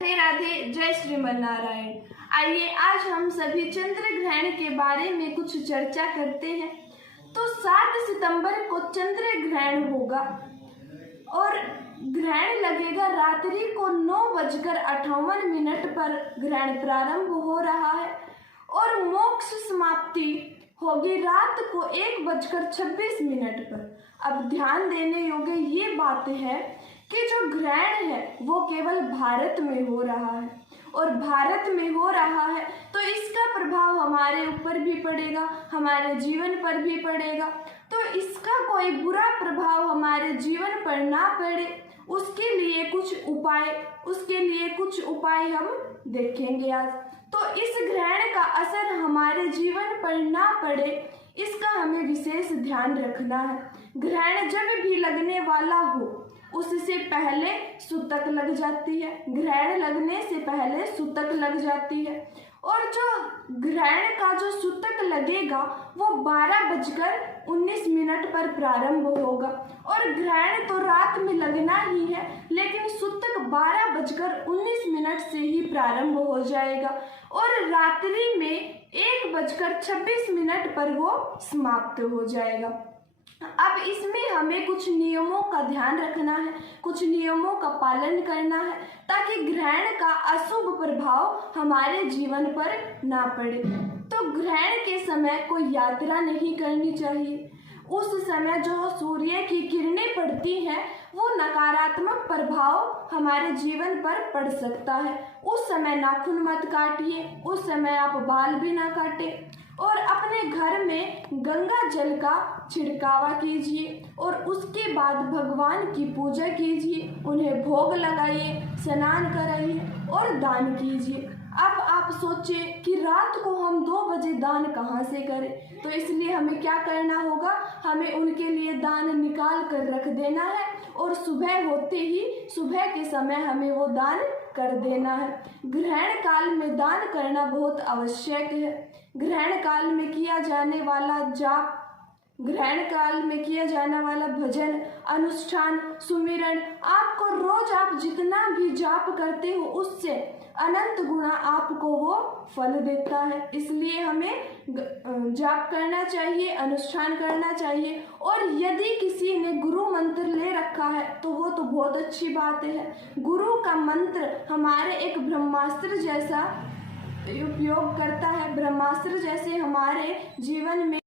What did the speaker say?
राधे राधे, जय श्रीमन नारायण। आइए आज हम सभी चंद्र ग्रहण के बारे में कुछ चर्चा करते हैं। तो 7 सितंबर को चंद्र ग्रहण होगा और ग्रहण लगेगा रात्रि को 9:58 पर ग्रहण प्रारंभ हो रहा है और मोक्ष समाप्ति होगी रात को 1:26 पर। अब ध्यान देने योग्य ये बात है कि जो ग्रहण है वो केवल भारत में हो रहा है और भारत में हो रहा है तो इसका प्रभाव हमारे ऊपर भी पड़ेगा, हमारे जीवन पर भी पड़ेगा। तो इसका कोई बुरा प्रभाव हमारे जीवन पर ना पड़े उसके लिए कुछ उपाय हम देखेंगे आज। तो इस ग्रहण का असर हमारे जीवन पर ना पड़े इसका हमें विशेष ध्यान रखना है। ग्रहण जब भी लगने वाला हो उससे पहले सूतक लग जाती है, ग्रहण लगने से पहले सूतक लग जाती है और जो ग्रहण का जो सूतक लगेगा वो 12:19 पर प्रारंभ होगा और ग्रहण तो रात में लगना ही है लेकिन सूतक 12:19 से ही प्रारंभ हो जाएगा और रात्रि में 1:26 पर वो समाप्त हो जाएगा। अब इसमें हमें कुछ नियमों का ध्यान रखना है, कुछ नियमों का पालन करना है ताकि ग्रहण का अशुभ प्रभाव हमारे जीवन पर ना पड़े। तो ग्रहण के समय कोई यात्रा नहीं करनी चाहिए। उस समय जो सूर्य की किरणें पड़ती हैं वो नकारात्मक प्रभाव हमारे जीवन पर पड़ सकता है। उस समय नाखून मत काटिए, उस समय आप बाल भी ना काटें और अपने घर में गंगा जल का छिड़कावा कीजिए और उसके बाद भगवान की पूजा कीजिए, उन्हें भोग लगाइए, स्नान कराइए और दान कीजिए। अब आप सोचें कि रात को हम 2 बजे दान कहाँ से करें, तो इसलिए हमें क्या करना होगा, हमें उनके लिए दान निकाल कर रख देना है और सुबह होते ही सुबह के समय हमें वो दान कर देना है। ग्रहण काल में दान करना बहुत आवश्यक है। ग्रहण काल में किया जाने वाला जाप, ग्रहण काल में किया जाने वाला भजन, अनुष्ठान, सुमिरन आपको रोज आप जितना भी जाप करते हो उससे अनंत गुना आपको वो फल देता है। इसलिए हमें जाप करना चाहिए, अनुष्ठान करना चाहिए और यदि किसी ने गुरु मंत्र ले रखा है तो वो तो बहुत अच्छी बात है। गुरु का मंत्र हमारे एक ब्रह्मास्त्र जैसा उपयोग करता है, ब्रह्मास्त्र जैसे हमारे जीवन में